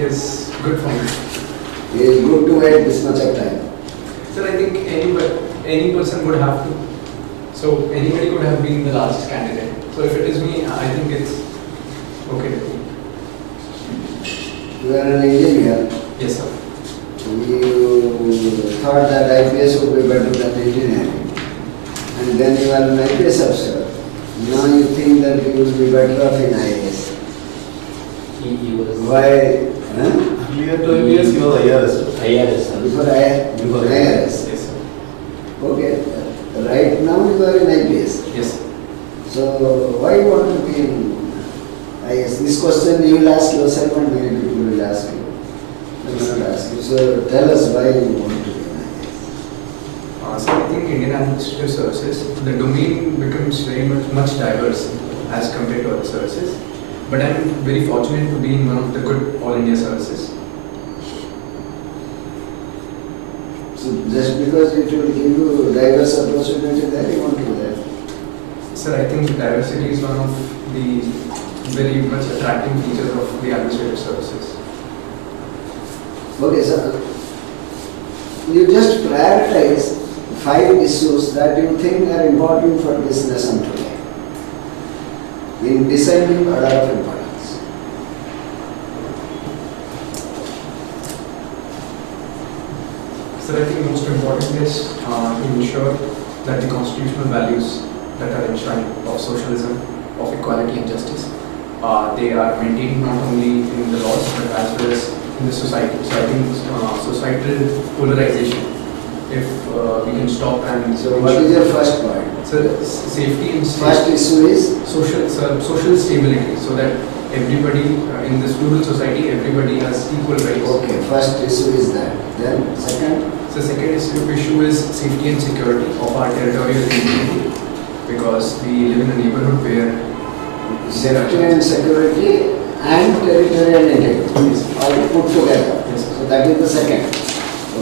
is good for me. It is good to wait this much of time. Sir, I think any person would have to. So anybody could have been the largest candidate. So if it is me, I think it's okay with me. You are an engineer. Yes, sir. You thought that IPS would be better than engineering. And then you are an IPS officer. Now you think that you will be better off in IAS. He was Why? Huh? Earlier to IAS, you were IRS. IRS. Before IAS. Yes, sir. Okay. Right now you are in IPS. Yes, sir. So why you want to be in IAS? This question you will ask yourself and many people will ask you. They will not ask you. So tell us why you want to be in IAS. So I think Indian Administrative Services, the domain becomes very much diverse as compared to other services. But I'm very fortunate to be in one of the good All India services. So just because it will give you diverse opportunity there, you want to go there. Sir, I think diversity is one of the very much attracting features of the administrative services. Okay, so you just prioritize 5 issues that you think are important for this nation today in deciding order of importance. Sir, I think most important is to ensure that the constitutional values that are enshrined of socialism, of equality and justice, they are maintained not only in the laws but as well as in the society. So I think societal polarization, if we can stop and... So what is your first point? So safety and First issue is social stability, so that everybody in this plural society, everybody has equal rights. okay. First issue is that. Then second. So second issue is safety and security of our territorial integrity, because we live in a neighborhood where Safety and security and territorial integrity all put together. Yes. So that is the second.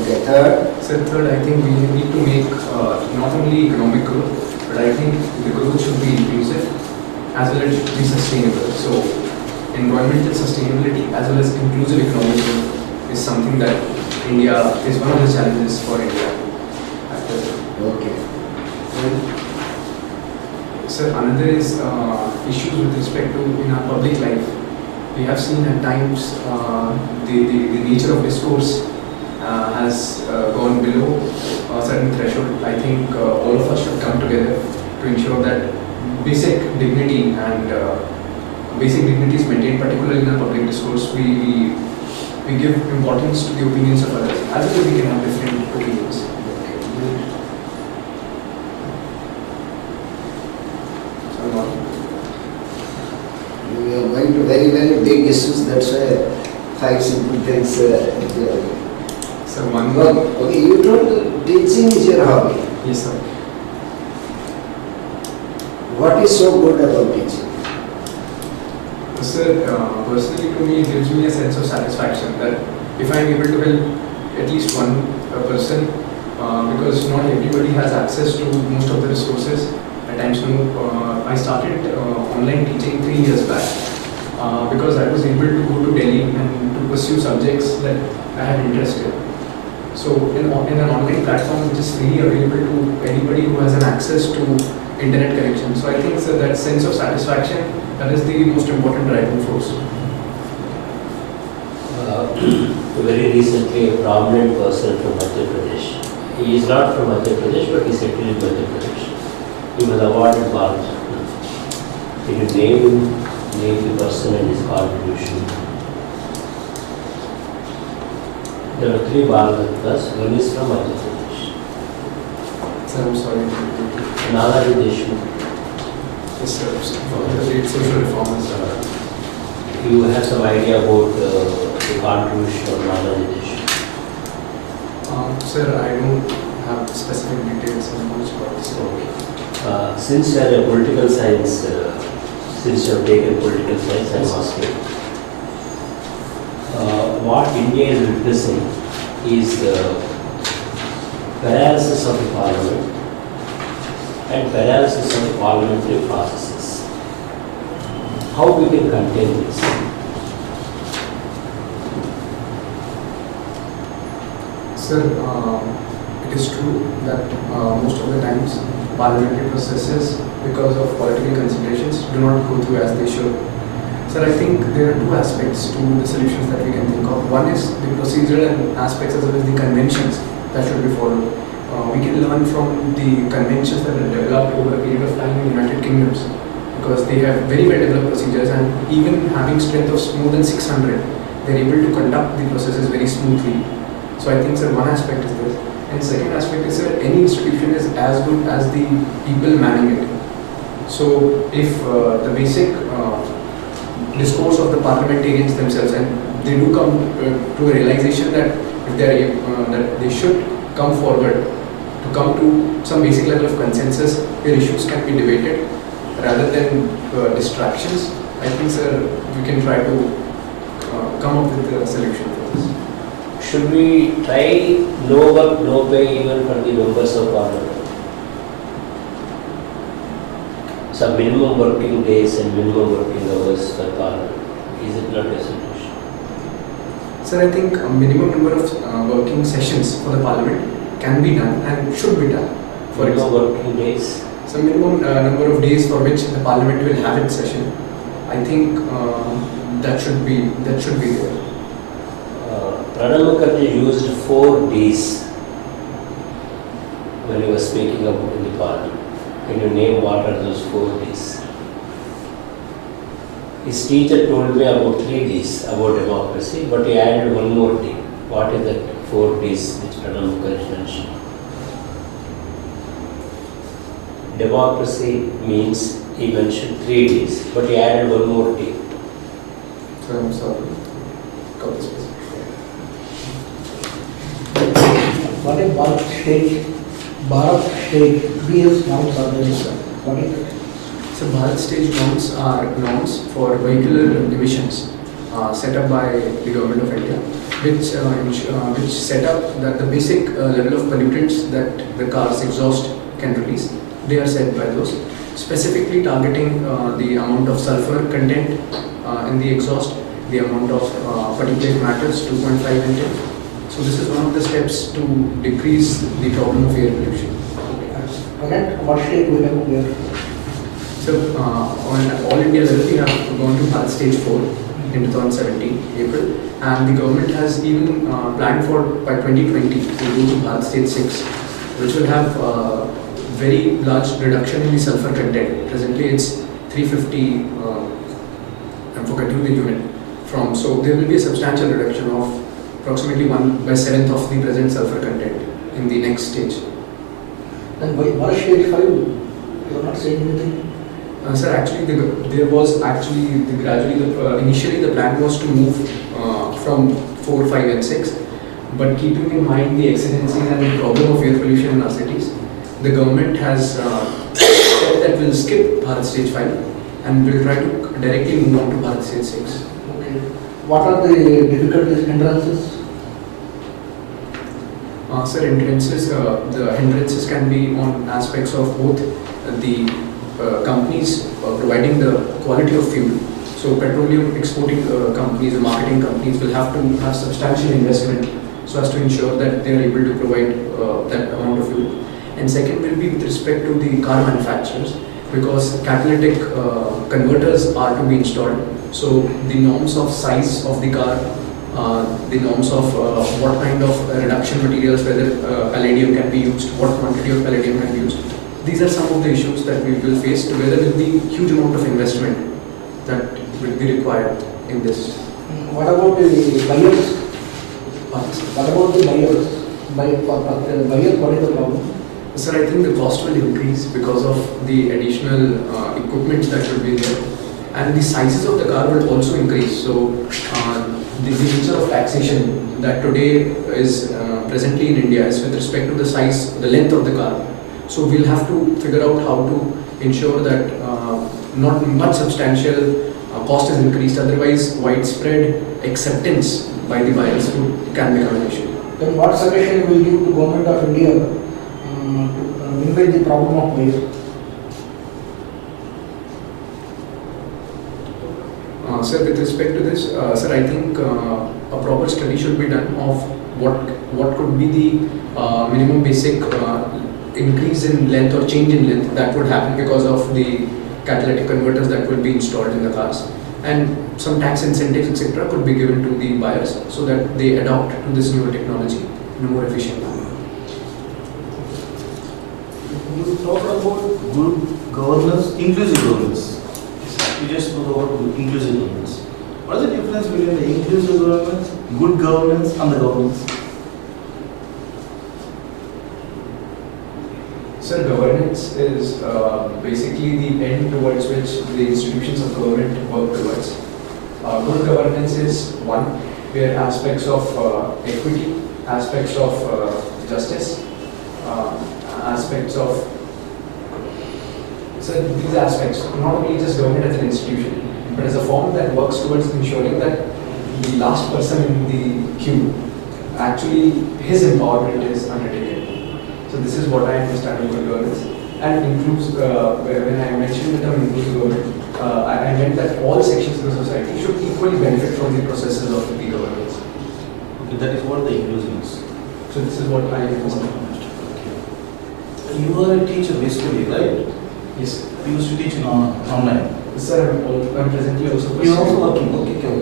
Okay. Third. So third, I think we need to make not only economic growth, but I think the growth should be inclusive as well as it should be sustainable. So environmental sustainability as well as inclusive economic growth is something that India is one of the challenges for India at present. Okay. Sir, another is issues with respect to in our public life. We have seen at times the nature of discourse has gone below a certain threshold. I think all of us should come together to ensure that basic dignity and basic dignity is maintained, particularly in our public discourse. We give importance to the opinions of others, as well as we can have different opinions. We are going to very, very big issues. That's why 5 simple things. So one Okay, you told teaching is your hobby. Yes, sir. What is so good about teaching? Sir, personally to me, it gives me a sense of satisfaction that if I am able to help at least one person, because not everybody has access to most of the resources. At times, I started online teaching 3 years back because I was able to go to Delhi and to pursue subjects that I had interest in. So in an online platform which is freely available to anybody who has an access to internet connection. So I think, sir, that sense of satisfaction, that is the most important driving force. Very recently, a prominent person from Madhya Pradesh. He is not from Madhya Pradesh, but he settled in Madhya Pradesh. He was awarded Bharat Ratna. He could name the person and his contribution. There are 3 Bharat Ratnas. One is from Madhya Pradesh. Sir, I'm sorry. Narayana Deshmukh. Yes, sir. The great social reformers. You have some idea about the contribution of Narayana Deshmukh? Sir, I don't have specific details on much about this. Okay. Since you are a political science, since you have taken political science, I am asking, what India is witnessing is paralysis of the parliament and paralysis of the parliamentary processes. How we can contain this? Sir, it is true that most of the times parliamentary processes, because of political considerations, do not go through as they should. Sir, I think there are two aspects to the solutions that we can think of. One is the procedural aspects as well as the conventions that should be followed. We can learn from the conventions that are developed over a period of time in United Kingdoms, because they have very well developed procedures, and even having strength of more than 600, they are able to conduct the processes very smoothly. So I think, sir, one aspect is this. And second aspect is that any institution is as good as the people manning it. So if the basic discourse of the parliamentarians themselves, and they do come to a realization that if they are that they should come forward to come to some basic level of consensus where issues can be debated rather than distractions, I think, sir, we can try to come up with a solution for this. Should we try no work, no pay even for the members of parliament? Some minimum working days and minimum working hours for parliament. Is it not a solution? Sir, I think a minimum number of working sessions for the parliament can be done and should be done. For Minimum example, working days. some minimum number of days for which the parliament will have its session. I think that should be there. Pranab Mukherjee used 4 Ds when he was speaking about in the parliament. Can you name what are those 4 Ds? His teacher told me about 3 Ds about democracy, but he added one more D. What is that 4 Ds which Pranab Mukherjee mentioned? Democracy means he mentioned 3 Ds, but he added one more D. So I'm sorry. Got this specific. What is Bharat stage? Bharat stage BS norms are there. What is it? So Bharat stage norms are norms for vehicular emissions set up by the government of India, which set up that the basic level of pollutants that the car's exhaust can release. They are set by those, specifically targeting the amount of sulfur content in the exhaust, the amount of particulate matters 2.5 and 10. So this is one of the steps to decrease the problem of air pollution. Correct? What stage we have here? So on all India level, we have gone to Bharat stage 4 in 2017 April, and the government has even planned for by 2020 to go to Bharat stage 6, which will have very large reduction in the sulfur content. Presently, it's 350. I'm forgetting the unit from. So there will be a substantial reduction of approximately 1/7 of the present sulfur content in the next stage. Then why Bharat stage 5? You are not saying anything. Sir, actually, there was actually initially the plan was to move from 4, 5, and 6, but keeping in mind the exigencies and the problem of air pollution in our cities, the government has said that we'll skip Bharat stage 5 and we'll try to directly move on to Bharat stage 6. Okay. What are the difficulties, hindrances? Sir, the hindrances can be on aspects of both the companies providing the quality of fuel. So petroleum exporting companies, the marketing companies will have to have substantial investment so as to ensure that they are able to provide that amount of fuel. And second will be with respect to the car manufacturers, because catalytic converters are to be installed. So the norms of size of the car, the norms of what kind of reduction materials, whether palladium can be used, what quantity of palladium can be used. These are some of the issues that we will face together with the huge amount of investment that will be required in this. What about the buyers? What about the buyers? Buyers, what is the problem? Sir, I think the cost will increase because of the additional equipment that will be there, and the sizes of the car will also increase. So the nature of taxation that today is presently in India is with respect to the size, the length of the car. So we'll have to figure out how to ensure that not much substantial cost is increased. Otherwise, widespread acceptance by the buyers can become an issue. Then what suggestion will give to Government of India to minimize the problem of waste? Sir, with respect to this, sir, I think a proper study should be done of what could be the minimum basic increase in length or change in length that would happen because of the catalytic converters that will be installed in the cars, and some tax incentives, etc., could be given to the buyers so that they adopt to this newer technology in a more efficient manner. You talked about good governance, inclusive governance. You just spoke about inclusive governance. What is the difference between the inclusive governance, good governance, and the governance? So governance is basically the end towards which the institutions of government work towards. Good governance is one where aspects of equity, aspects of justice, aspects of these aspects, not only just government as an institution, but as a form that works towards ensuring that the last person in the queue, actually his empowerment is undertaken. So this is what I understand of good governance. And includes, when I mentioned the term inclusive government, I meant that all sections of the society should equally benefit from the processes of the governance. Okay, that is what the inclusive is. So this is what I understand. You are a teacher basically, right? Yes. You used to teach in online. Sir, I'm presently also You are also pursuing- working, okay.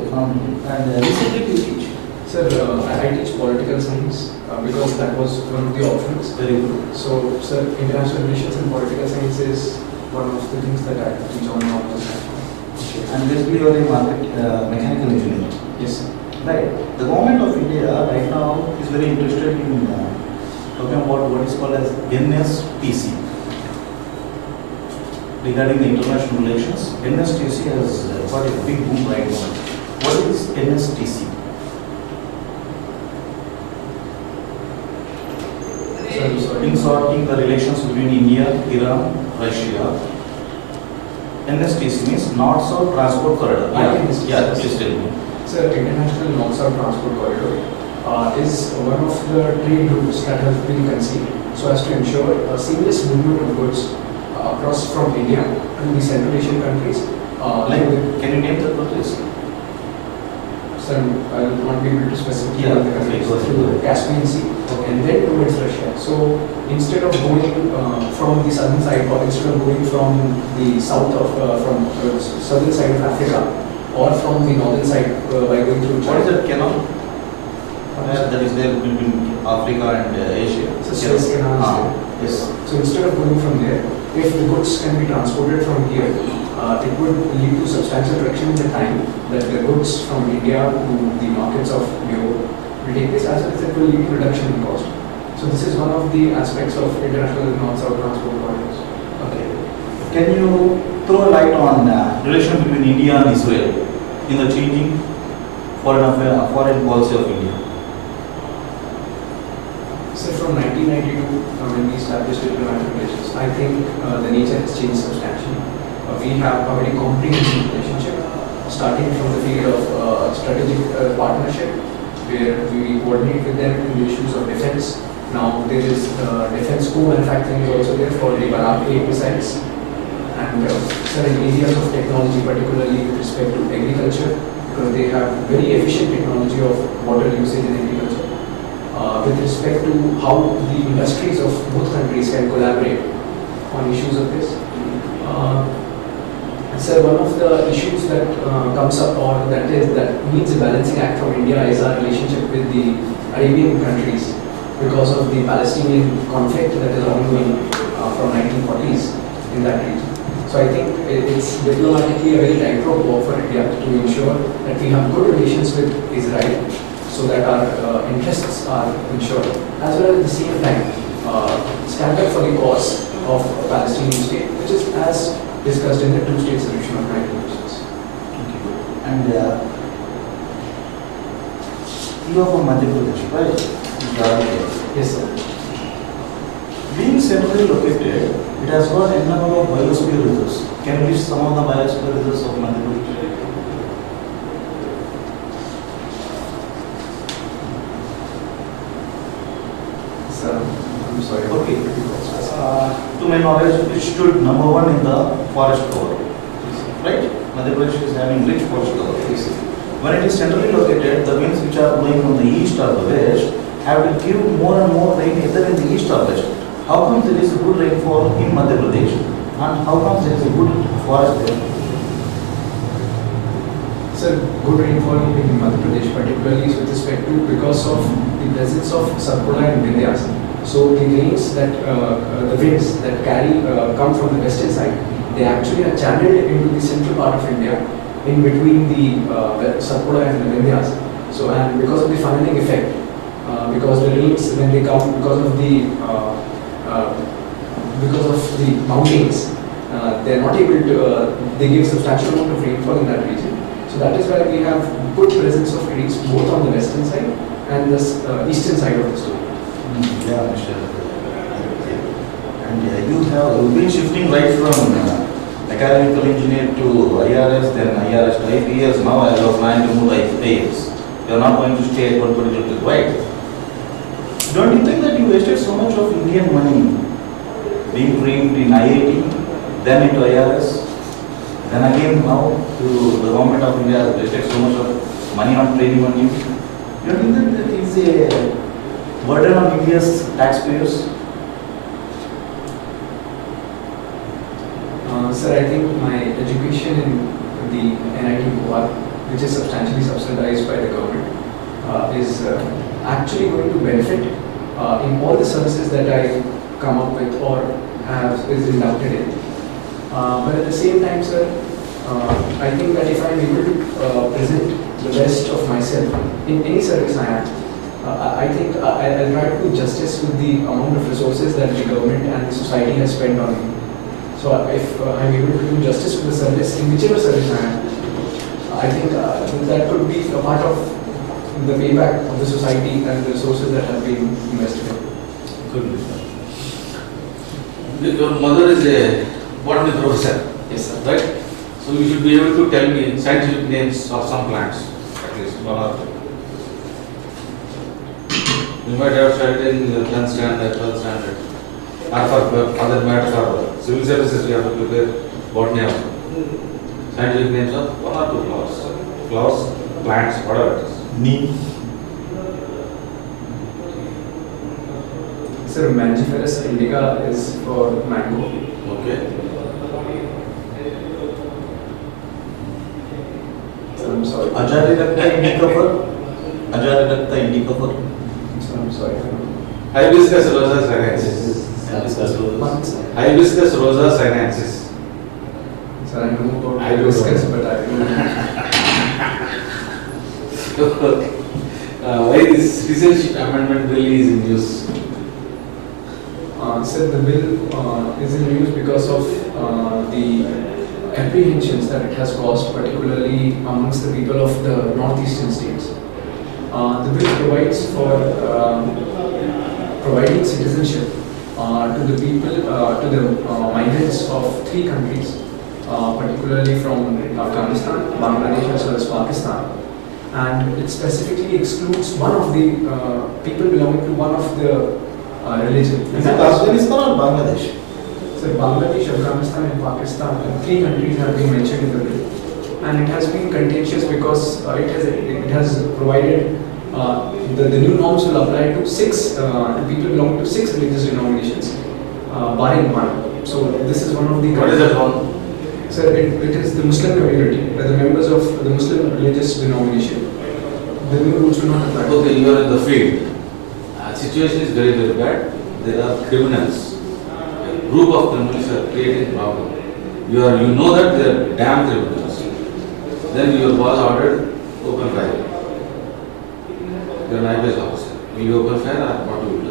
And recently you teach. Sir, I teach political science because that was one of the options. Very good. So, sir, international relations and political science is one of the things that I teach on now. And basically you are a mechanical engineer. Yes, sir. Right. The government of India right now is very interested in talking about what is called as NSTC. Regarding the international relations, NSTC has got a big boom right now. What is NSTC? Sorry. In sorting the relations between India, Iran, Russia. NSTC means North-South Transport Corridor. Yeah, please tell me. Sir, International North-South Transport Corridor is one of the trade routes that has been conceived so as to ensure a seamless movement of goods across from India to the Central Asian countries. Can you name the countries? Sir, I will not be able to specify Yeah, the countries. okay, go ahead. Through the Caspian Sea and then towards Russia. So instead of going from the southern side, or instead of going from the south of southern side of Africa, or from the northern side by going through What is China. that canal? That is there between Africa and Asia. So Suez Canal is there. Yes. So instead of going from there, if the goods can be transported from here, it would lead to substantial reduction in the time that the goods from India to the markets of Europe will take place, as well as it will lead to reduction in cost. So this is one of the aspects of international north-south transport corridors. Okay. Can you throw a light on relation between India and Israel in the changing foreign policy of India? So from 1992, when we established diplomatic relations, I think the nature has changed substantially. We have a very comprehensive relationship, starting from the field of strategic partnership, where we coordinate with them in the issues of defense. Now there is defense co-manufacturing is also there for the Barak 8 missiles, and certain areas of technology, particularly with respect to agriculture, because they have very efficient technology of water usage in agriculture. With respect to how the industries of both countries can collaborate on issues of this. So one of the issues that comes up, or that needs a balancing act from India, is our relationship with the Arabian countries because of the Palestinian conflict that is ongoing from 1940s in that region. So I think it's diplomatically a very tightrope walk for India to ensure that we have good relations with Israel, so that our interests are ensured, as well as at the same time stand up for the cause of a Palestinian state, which is as discussed in the two-state solution of 1956. Okay. And you are from Madhya Pradesh, right? Yes, sir. Being centrally located, it has got a number of biosphere reserves. Can you list some of the biosphere reserves of Madhya Pradesh? I'm sorry. Okay. To my knowledge, it stood number one in the forest cover. Right? Madhya Pradesh is having rich forest cover. When it is centrally located, the winds which are blowing from the east or the west have to give more and more rain either in the east or west. How come there is a good rainfall in Madhya Pradesh and how come there is a good forest there? Sir, good rainfall in Madhya Pradesh particularly is with respect to because of the presence of Satpura and Vindhyas. So the rains that the winds that come from the western side, they actually are channeled into the central part of India in between the Satpura and the Vindhyas. So and because of the funneling effect, because the rains when they come because of the mountains, they are not able to they give substantial amount of rainfall in that region. So that is why we have good presence of trees both on the western side and the eastern side of the state. Yeah, Mr. And you've been shifting right from mechanical engineer to IRS, then IRS to IPS, now I was trying to move IAS. You are not going to stay at one particular right. Don't you think that you wasted so much of Indian money being trained in IIT, then into IRS, then again now to the government of India has wasted so much of money on training on you? Don't you think that is a burden on India's taxpayers? Sir, I think my education in the NIT Goa, which is substantially subsidized by the government, is actually going to benefit in all the services that I come up with or is inducted in. But at the same time, sir, I think that if I am able to present the best of myself in any service I have, I think I'll try to do justice with the amount of resources that the government and the society has spent on me. So if I'm able to do justice with the service, in whichever service I am, I think that could be a part of the payback of the society and the resources that have been invested in. Good. Your mother is a botany professor. Yes, sir. Right? So you should be able to tell me scientific names of some plants, at least one or two. You might have studied in the 10th standard, 12th standard. Or for other matter for civil services, you have to prepare botany also. Scientific names of one or two flowers. Flowers, plants, whatever it is. Neem. Sir, Mangiferous indica is for mango. Okay. I'm sorry. Ajaridacta indica for? Ajaridacta indica for? I'm sorry. Hibiscus rosa sinensis. Hibiscus rosa sinensis. Sir, I know about I don't know. hibiscus, but I don't know. Why this recent amendment bill is in use? Sir, the bill is in use because of the apprehensions that it has caused, particularly amongst the people of the northeastern states. The bill provides for providing citizenship to the people, to the migrants of 3 countries, particularly from Afghanistan, Bangladesh as well as Pakistan. And it specifically excludes one of the people belonging to one of the religion. Is it Afghanistan or Bangladesh? So Bangladesh, Afghanistan and Pakistan, 3 countries have been mentioned in the bill. And it has been contentious because it has provided the new norms will apply to 6 people belonging to 6 religious denominations, barring one. So this is one of the. What is that one? Sir, it is the Muslim community, the members of the Muslim religious denomination. The new rules do not apply. Okay, you are in the field. Situation is very, very bad. There are criminals. A group of criminals are creating problem. You know that they are damn criminals. Then your boss ordered open fire. You are an IPS officer. Will you open fire or what will you do?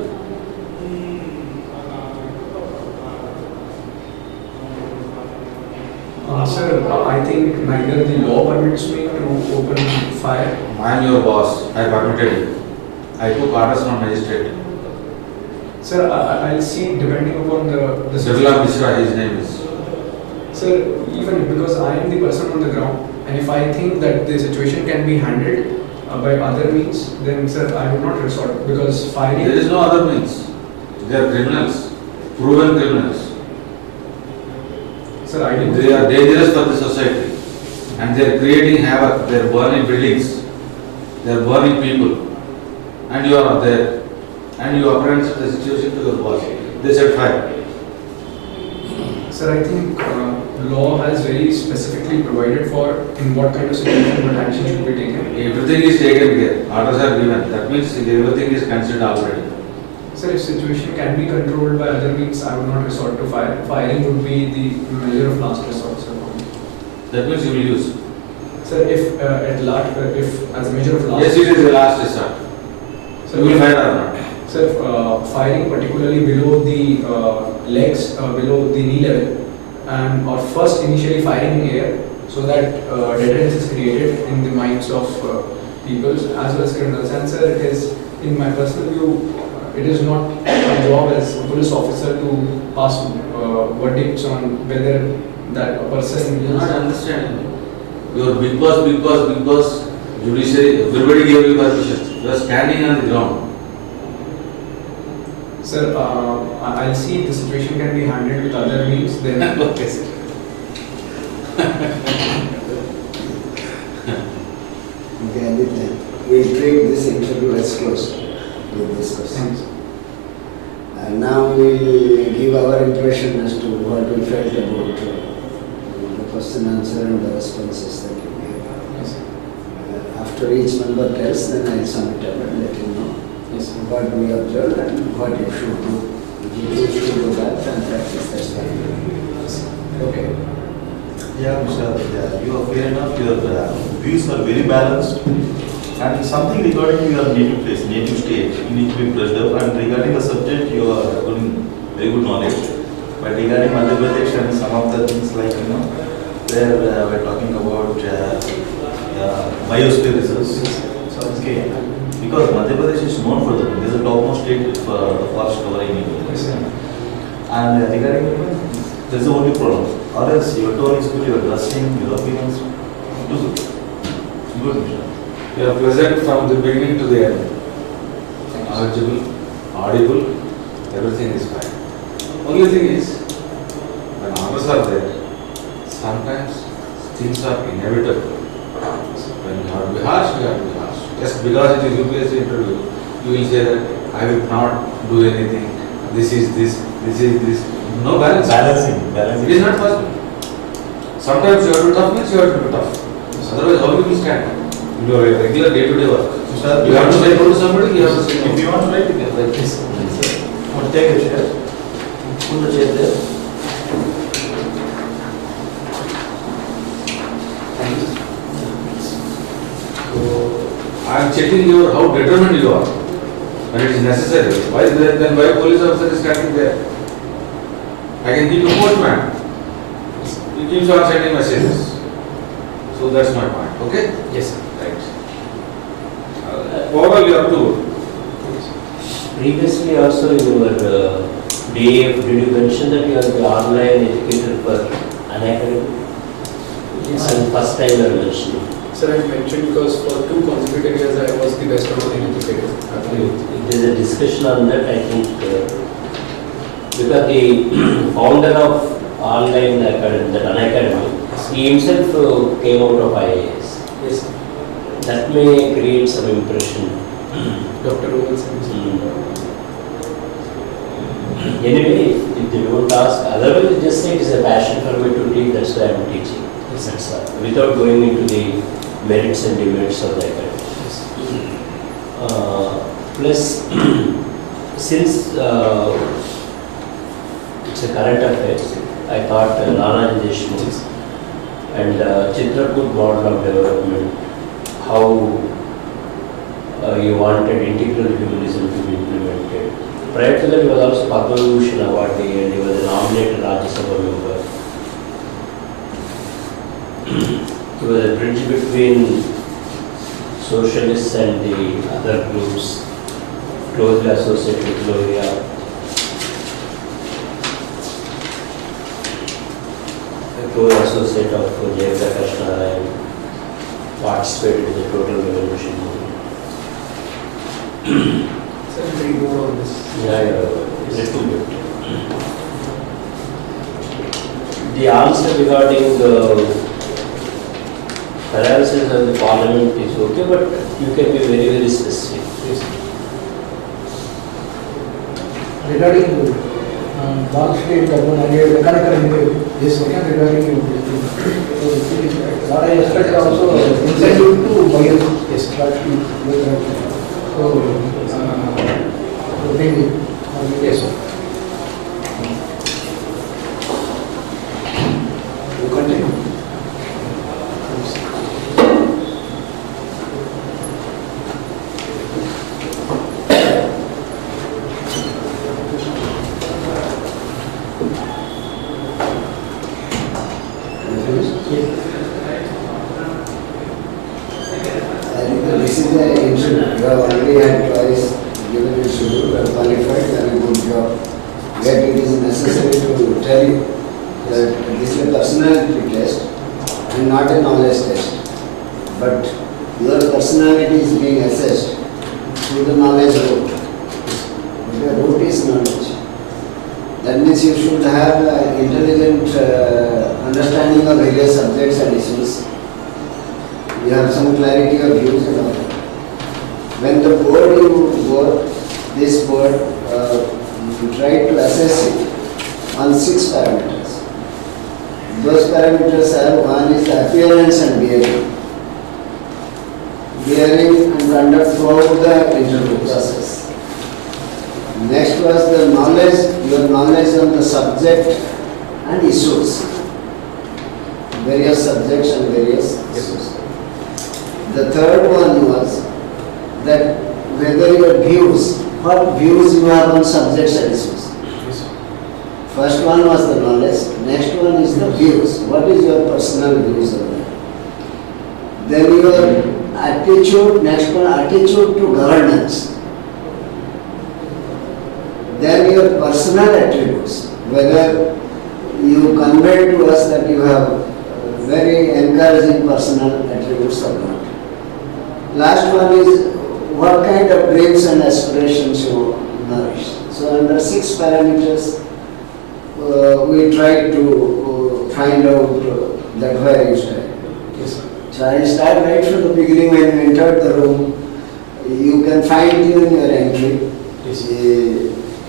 Sir, I think neither the law permits me to open fire. I am your boss. I permitted you. I took orders from magistrate. Sir, I'll see depending upon the Aadithya Mishra, his name is. Sir, even because I am the person on the ground, and if I think that the situation can be handled by other means, then sir, I would not resort because firing. There is no other means. They are criminals, proven criminals. Sir, I did. They are dangerous for the society, and they are creating havoc. They are burning buildings. They are burning people, and you are there and you apprehended the situation to your boss. They said fire. Sir, I think law has very specifically provided for in what kind of situation what action should be taken. Everything is taken care. Orders are given. That means everything is considered already. Sir, if situation can be controlled by other means, I would not resort to fire. Firing would be the measure of last resort, sir. That means you will use. Sir, if if as a measure of last Yes, it is the last resort. Sir, You will fire or not? Sir, firing particularly below the legs, below the knee level, and or first initially firing in air, so that deterrence is created in the minds of people as well as criminals. And sir, it is, in my personal view, it is not my job as a police officer to pass verdicts on whether that a person You are not understanding. Your big boss, judiciary, everybody gave you permission. You are standing on the ground. Sir, I'll see if the situation can be handled with other means. Then Okay, sir. Okay, Aditya, we'll treat this interview as closed with this question. thanks. And now we'll give our impression as to what we felt about the question answer and the responses that you gave. Yes, sir. After each member tells, then I'll sum it up and let you know Yes, sir. what we observed and what you should do. If you choose to go back and practice, that's fine. Okay. Yeah, Mr. You are fair enough. Your views are very balanced. And something regarding your native place, native state, you need to be preserved. And regarding the subject, you are having very good knowledge. But regarding Madhya Pradesh and some of the things like, where we're talking about biosphere reserves. Okay. Because Madhya Pradesh is known for that. This is the topmost state for the forest covering in India. Yes, sir. And regarding, this is the only problem. Or else your tone is good, your dressing, your opinions, do good. Good, Mr. You are present from the beginning to the end. Knowledgeable, audible, everything is fine. Only thing is, when orders are there, sometimes things are inevitable. When you have to be harsh, you have to be harsh. Just because it is UPSC interview, you will say that I will not do anything. This is this. No balance. Balancing. It is not possible. Sometimes you have to be tough, means you have to be tough. Otherwise, how will you stand? You are a regular day-to-day work. You have to say no to somebody, you have to say no. If you want to write, you can write this. Want to take a chair? Put the chair there. So, I am checking how determined you are when it is necessary. Then why police officer is standing there? I can give you postman. He keeps on sending messages. So that's my point. Okay? Yes, sir. Right. Overall, you are too good. Previously also in your DAF, did you mention that you are the online educator for unacademic? Yes, And first time you are mentioning. Sir, I mentioned because for 2 consecutive years I was the best online educator. If there is a discussion on that, I think, because the founder of online academy, that unacademy, he himself came out of IAS. Yes, sir. That may create some impression. Dr. Roman sir. Anyway, if they don't ask, otherwise just say it is a passion for me to teach, that's why I am teaching. That's all. Without going into the merits and demerits of the academy. Plus, since it's a current affair, I thought Nanaji Deshmukh and Chitrakoot model of development, how you wanted integral humanism to be implemented. Prior to that, he was also Padma Vibhushan awardee and he was a nominated Rajya Sabha member. He was a bridge between socialists and the other groups closely associated with Lohiya. A close associate of Jayaprakash Narayan, participated in the total revolution movement. Sir, very more on this. Yeah, little bit. The answer regarding the paralysis of the parliament is okay, but you can be very, very specific. Yes. regarding Wall Street, the connector, yes, regarding what I expect also incentive to buyers, yes, so maybe, yes, sir. You continue. I think that this is the interview. You have already had twice given your schedule, you are qualified, and a good job. Yet it is necessary to tell you that this is a personality test and not a knowledge test. But your personality is being assessed through the knowledge route. The route is knowledge. That means you should have intelligent understanding of various subjects and issues. You have some clarity of views and all that. When the board you work, this board, you try to assess it on 6 parameters. Those parameters are, one is the appearance and behavior. Beharing and conduct throughout the interview process. Next was the knowledge, your knowledge on the subject and issues. Various subjects and various issues. The third one was that whether your views, what views you have on subjects and issues. First one was the knowledge, next one is the views. What is your personal views on that? Then your attitude, next one attitude to governance. Then your personal attributes, whether you convey to us that you have very encouraging personal attributes or not. Last one is what kind of dreams and aspirations you nourish. So under 6 parameters, we try to find out that where you stand. Yes, sir. So I start right from the beginning when you entered the room. You can find you in your entry. Yes.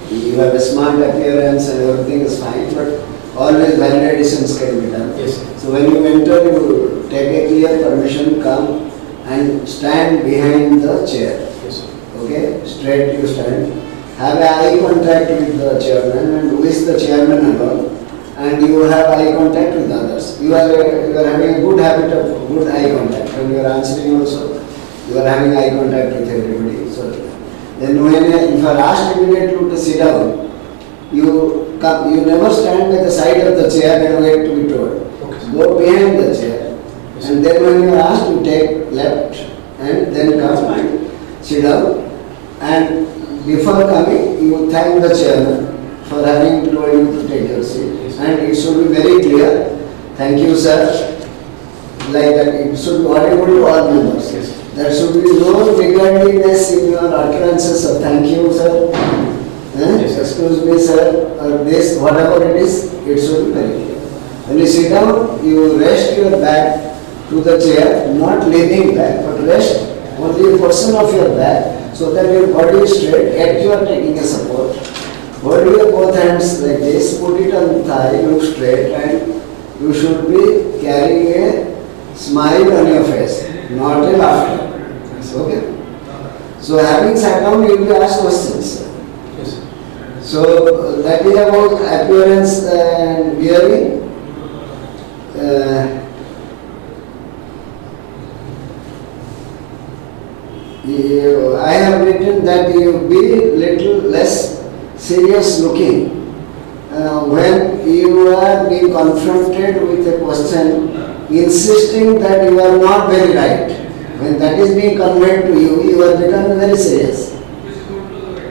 You have a smart appearance and everything is fine, but always value additions can be done. Yes, sir. So when you enter, you take a clear permission, come and stand behind the chair. Yes, sir. Okay, straight you stand. Have a eye contact with the chairman and who is the chairman alone, and you have eye contact with others. You are having a good habit of good eye contact. When you are answering also, you are having eye contact with everybody. So then when if you are asked immediately to sit down, you never stand by the side of the chair and wait to be told. Okay, sir. Go behind the chair, Yes, and then when you are asked, you take left and then come and sit down. And before coming, you thank the chairman for having told you to take your seat. Yes. And it should be very clear. Thank you, sir. Like that, it should be audible to all members. Yes. There should be no niggardliness in your utterances of thank you, sir. Yes, sir. Excuse me, sir, or this, whatever it is, it should be very clear. When you sit down, you rest your back to the chair, not leaning back, but rest only a portion of your back so that your body is straight, yet you are taking a support. Hold your both hands like this, put it on the thigh, look straight, and you should be carrying a smile on your face, not a laughter. Okay? So having sat down, you will be asked questions. Yes, sir. So that is about appearance and bearing. I have written that you be little less serious looking when you are being confronted with a question insisting that you are not very right. When that is being conveyed to you, you are becoming very serious.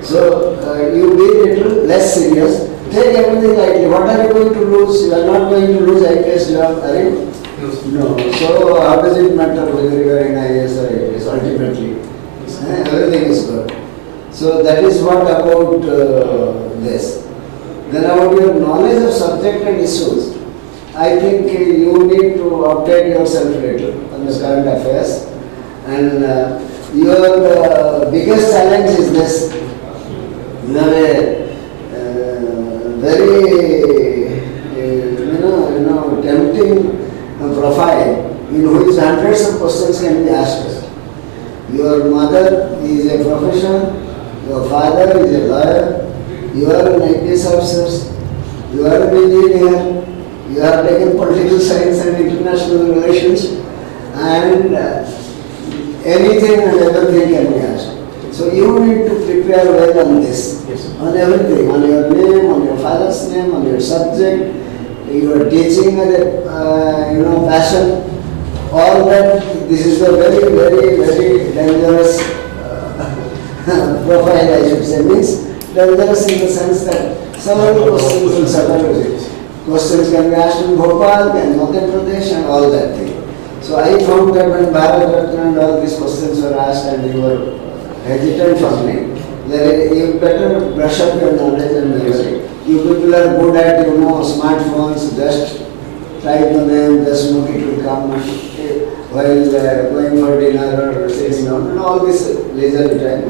So you be little less serious. Take everything lightly. What are you going to lose? You are not going to lose IAS job, are you? No, sir. No. So how does it matter whether you are in IAS or IAS? Ultimately, everything is good. So that is what about this. Then about your knowledge of subject and issues, I think you need to update yourself later on the current affairs. And your biggest challenge is this. You have a mother is a professional, your father is a lawyer, you are an IPS officer, you are an engineer, you have taken political science and international relations, and anything and everything can be asked. So you need to prepare well on this, Yes, sir. on everything, on your name, on your father's name, on your subject, your teaching as a passion, all that. This is a very, very, very dangerous profile, I should say. Means dangerous in the sense that several questions will certainly. Questions can be asked in Bhopal, can Madhya Pradesh, and all that thing. So I found that when Bharat Ratna and all these questions were asked and you were hesitant for me, you better brush up your knowledge and memory. You people are good at, smartphones, just type the name, the smoke, it will come while going for dinner or sitting down, and all this leisurely time.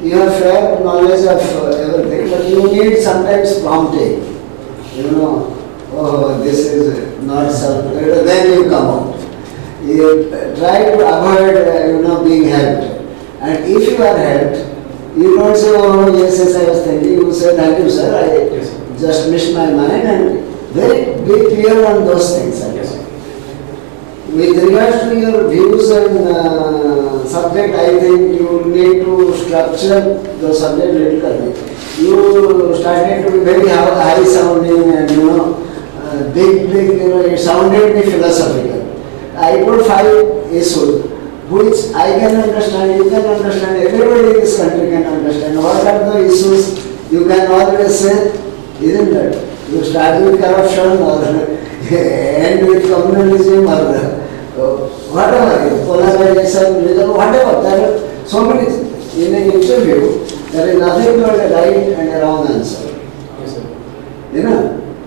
You have fair knowledge of everything, but you need sometimes prompting. Oh, this is not so good, then you come out. You try to avoid, being helped. And if you are helped, you don't say, oh, yes, I was thinking. You say, thank you, sir, I Yes, sir. just missed my mind, and be clear on those things. Yes, sir. With regards to your views and subject, I think you need to structure the subject critically. You started to be very high sounding and big, it sounded me philosophical. I put 5 issues which I can understand, you can understand, everybody in this country can understand. What are the issues you can always say, isn't it? You start with corruption or end with communalism or whatever, polarization, whatever. There are so many things. In an interview, there is nothing but a right and a wrong answer. Yes, sir.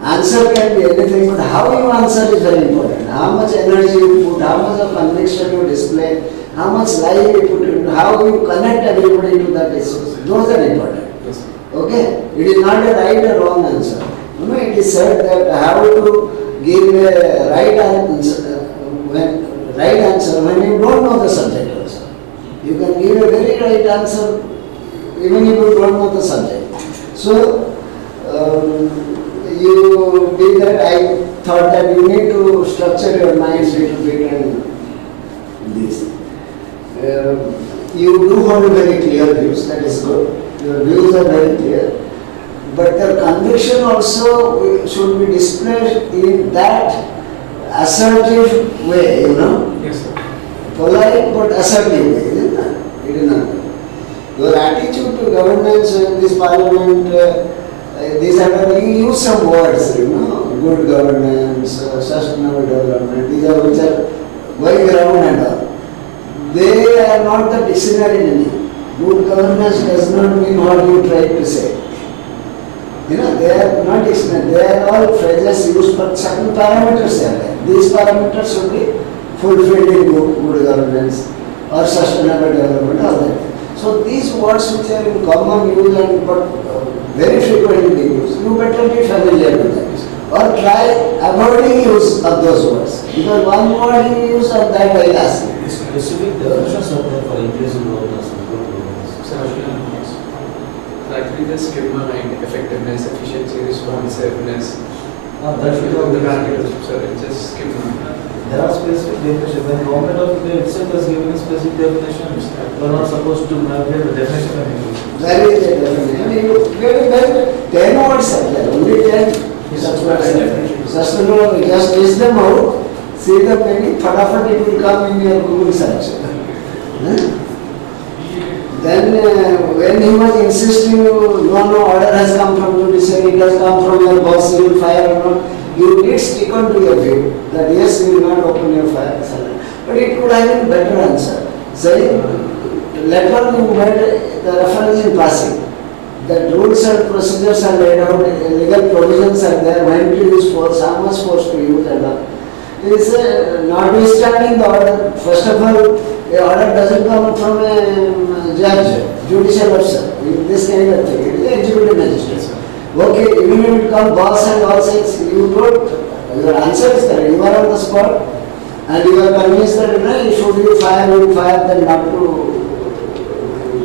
Answer can be anything, but how you answer is very important. How much energy you put, how much of conviction you display, how much life you put into, how you connect everybody to that issue. Those are important. Yes, sir. Okay? It is not a right or wrong answer. It is said that how to give a right answer when you don't know the subject also. You can give a very right answer even if you don't know the subject. So, you did that. I thought that you need to structure your mind a little bit and this. You do hold very clear views, that is good. Your views are very clear. But your conviction also should be displayed in that assertive way, Yes, sir. polite but assertive way, isn't it? It is not. Your attitude to governance in this parliament, you use some words, good governance, sustainable development, these are which are going around and all. They are not the dictionary meaning. Good governance does not mean what you try to say. They are not dictionary, they are all phrases used for certain parameters are there. These parameters should be fulfilled in good governance or sustainable development, all that. So these words which are in common use and but very frequently being used, you better be familiar with them. Or try avoiding use of those words. Because one word you use of that I will ask you. Specific definitions are there for increasing governance and good governance. So actually the skip behind effectiveness, efficiency, responsiveness. That should the be parameters, sir, just skip behind. There are specific definitions. When government of India itself has given specific definitions, you are not supposed to navigate the definition of English. Where is the definition? 10 words are there, only 10 such words are there. Sustainable, just list them out, see the meaning, fatafat it will come in your Google search. Then when he was insisting, no order has come from judiciary, it has come from your boss, you will fire or not. You did stick on to your view that yes, you will not open your file. But it could have been better answer. Saying, later you made the reference in passing. That rules and procedures are laid out, legal provisions are there, when to use force, how much force to use and all. It is notwithstanding the order. First of all, a order doesn't come from a judge, judicial officer, this kind of thing. It is an executive magistrate. Okay, even if it comes boss and all says, you don't, your answer is correct, you are on the spot and you are convinced that you should you fire, then not to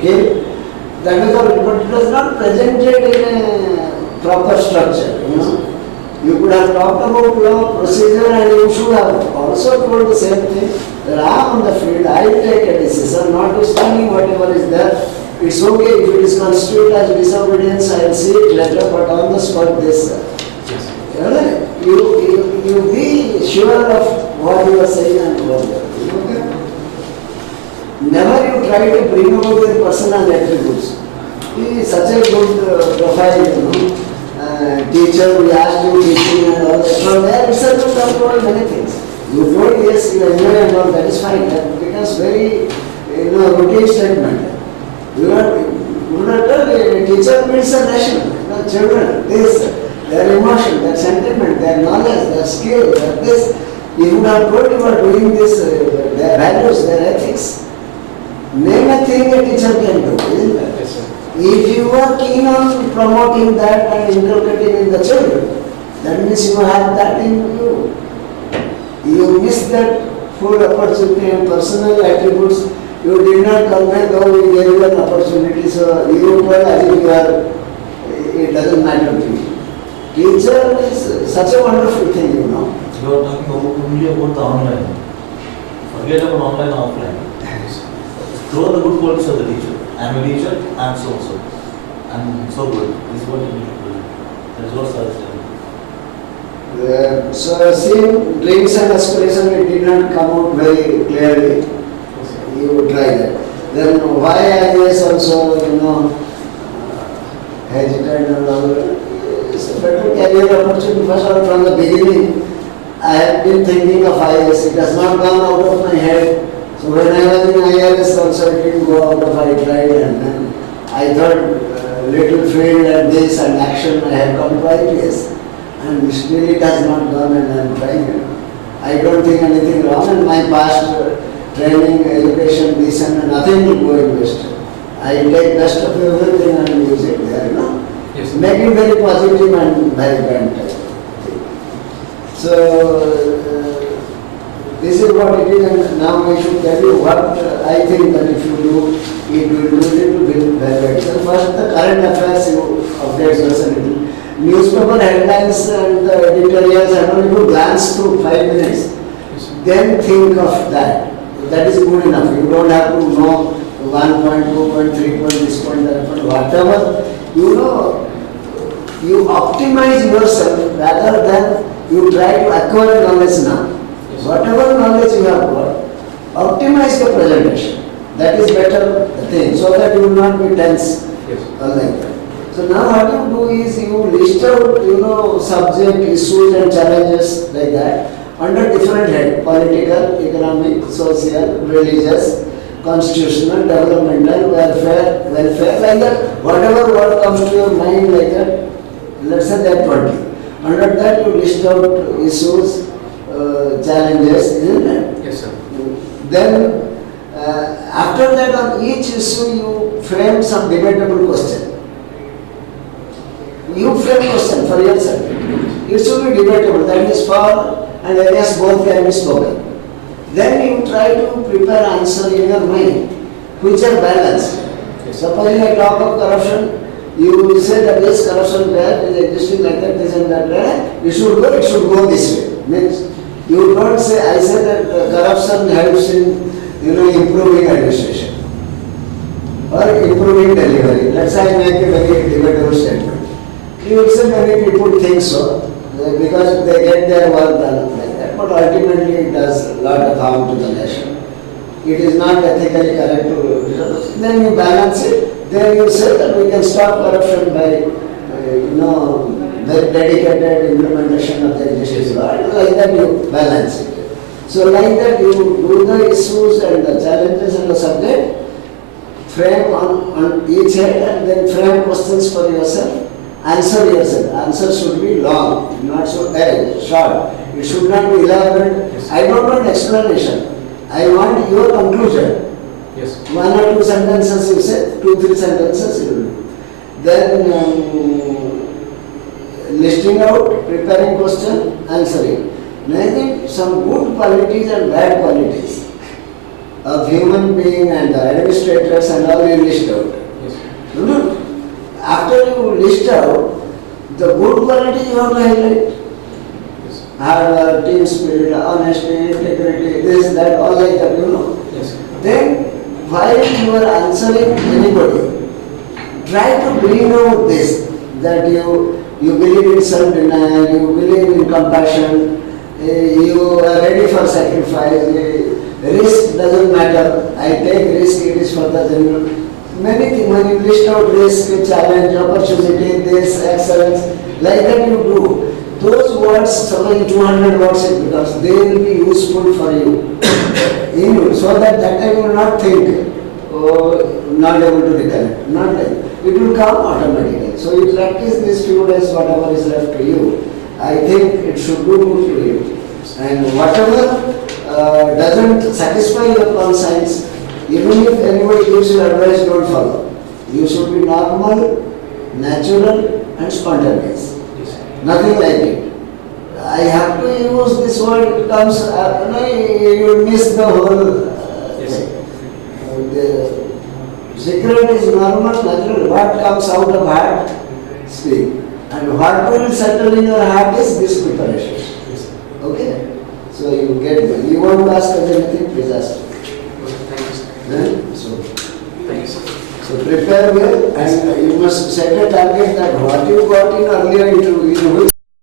Okay? That is all, but it was not presented in a proper structure, you know. You could have talked about law, procedure, and you should have also told the same thing, that I am on the field, I will take a decision, notwithstanding whatever is there. It's okay if it is constituted as disobedience, I will see it later, but on the spot this. Yes. You be sure of what you are saying and what you are doing. Okay? Never you try to bring about your personal attributes. He is such a good profile, you know. Teacher, we asked you teaching and all that. From there itself you have told many things. You told yes, you enjoy and all, that is fine. That becomes very, routine statement. You would have told a teacher builds a nation. Children, their emotion, their sentiment, their knowledge, their skill, this. You would have told you are doing this, their values, their ethics. Name a thing a teacher can do, isn't it? Yes, sir. If you are keen on promoting that and inculcating in the children, that means you have that in you. You miss that full opportunity and personal attributes. You did not convey, though we gave you an opportunity, so you told as if you are, it doesn't matter to you. Teacher is such a wonderful thing, you know. You are talking only about the online. Forget about online and offline. Throw the good qualities of the teacher. I am a teacher, I am so. I am so good. This is what you need to do. That is what sir is telling. So seeing dreams and aspirations, it did not come out very clearly. You try that. Then why IAS also, hesitant and all. It's a better career opportunity. First of all, from the beginning, I have been thinking of IAS. It has not gone out of my head. So when I was in IRS also, it didn't go out of, I tried, and then I thought little field and this and action, I have come to IPS. And still it has not gone, and I am trying. I don't think anything wrong, and my past training, education, this and nothing will go in waste. I take best of everything and use it there, Yes. Make it very positive and very grand type of thing. So, this is what it is, and now I should tell you what I think that if you do, it will do little bit better. So first, the current affairs you update yourself a little. Newspaper headlines and the editorials, and only you glance through 5 minutes. Then think of that. That is good enough. You don't have to know 1 point, 2 point, 3 point, this point, that point, whatever. You optimize yourself rather than you try to acquire knowledge now. Whatever knowledge you have got, optimize the presentation. That is better thing, so that you will not be tense like that. So now what you do is you list out, subject, issues and challenges like that under different head: political, economic, social, religious, constitutional, developmental, welfare, like that. Whatever word comes to your mind like that, let's say that 20. Under that you list out issues, challenges, isn't it? Yes, sir. Then after that, on each issue you frame some debatable question. You frame question for yourself. It should be debatable, that is for and against both can be spoken. Then you try to prepare answer in your mind, which are balanced. Suppose I talk of corruption, you say that this corruption bad is existing like that, this and that, it should go this way. Means you don't say, I say that corruption helps in improving administration or improving delivery. Let's say I make a very debatable statement. You will say many people think so because they get their work done like that, but ultimately it does a lot of harm to the nation. It is not ethically correct to, then you balance it. Then you say that we can stop corruption by, the dedicated implementation of the existing law. Like that you balance it. So like that you do the issues and the challenges and the subject, frame on each head and then frame questions for yourself. Answer yourself. Answer should be long, not so short. It should not be elaborate. Yes. I don't want explanation. I want your conclusion. Yes. 1 or 2 sentences you say, 2-3 sentences you do. Then listing out, preparing question, answering. Naming some good qualities and bad qualities. of human being and the administrators and all you list out. Yes. No. After you list out, the good quality you have to highlight. Yes. Hard work, team spirit, honesty, integrity, this, that, all like that, Yes. Then, while you are answering anybody, try to bring out this, that you believe in self-denial, you believe in compassion, you are ready for sacrifice, risk doesn't matter, I take risk, it is for the general. Many things, when you list out risk, challenge, opportunity, this, excellence, like that you do. Those words, something 200 words it becomes, they will be useful for you. So that time you will not think, oh, not able to recollect. Not like it will come automatically. So you practice these few days, whatever is left to you. I think it should do good to you. And whatever doesn't satisfy your conscience, even if anybody gives you advice, don't follow. You should be normal, natural, and spontaneous. Yes. Nothing like it. I have to use this word, it comes, you miss the whole Yes. thing. The secret is normal, natural. What comes out of heart, speak. And what will settle in your heart is this preparation. Yes. Okay? So you get, you want to ask us anything, please ask. Okay, thank you, sir. Then, so, Thank you, sir. so prepare well and you must set a target that what you got in earlier interview,